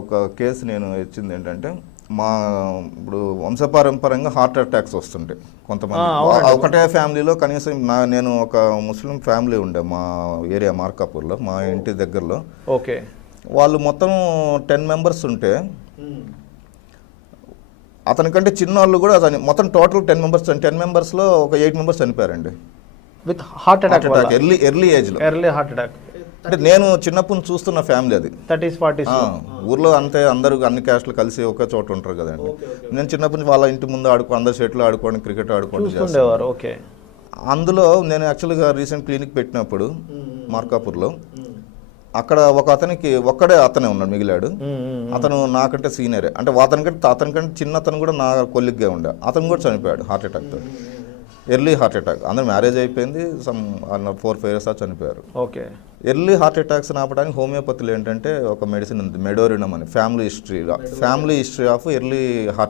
ఒక కేసు నేను ఇచ్చింది ఏంటంటే మా ఇప్పుడు వంశపారంపర్యంగా హార్ట్ అటాక్స్ వస్తుంటాయి కొంతమంది. ఒకటే ఫ్యామిలీలో కనీసం నేను ఒక ముస్లిం ఫ్యామిలీ ఉండే మా ఏరియా మార్కాపూర్లో, మా ఇంటి దగ్గరలో. ఓకే. వాళ్ళు మొత్తం 10 మెంబర్స్ ఉంటే అతనికంటే చిన్న వాళ్ళు కూడా మొత్తం టోటల్ 10 మెంబర్స్లో ఒక 8 మెంబర్స్ చనిపోయారండి విత్ హార్ట్ అటాక్. ఎర్లీ ఏజ్లో. ఎర్లీ హార్ట్ అటాక్ అంటే నేను చిన్నప్పుడు చూస్తున్న ఫ్యామిలీ అది. 30s 40s ఊర్లో అంతే అందరూ అన్ని క్యాస్ట్లు కలిసి ఒకే చోట ఉంటారు కదండి. నేను చిన్నప్పటి నుంచి వాళ్ళ ఇంటి ముందు అందరు షెట్లు ఆడుకోవడం, క్రికెట్ ఆడుకోవడం. ఓకే. అందులో నేను యాక్చువల్గా రీసెంట్ క్లినిక్ పెట్టినప్పుడు మార్కాపూర్లో అక్కడ ఒక అతనికి అతనే ఉన్నాడు, మిగిలాడు. అతను నాకంటే సీనియరే, అంటే అతనికంటే చిన్న అతను కూడా నా కొలిగ్గా ఉండే. అతను కూడా చనిపోయాడు హార్ట్ అటాక్తో, ఎర్లీ హార్ట్ అటాక్. అందరూ మ్యారేజ్ అయిపోయింది, 4-5 years చనిపోయారు. ఓకే. ఎర్లీ హార్ట్ అటాక్స్ ఆపడానికి హోమియోపతిలో ఏంటంటే ఒక మెడిసిన్ ఉంది, మెడోరినం అని. Family history of early heart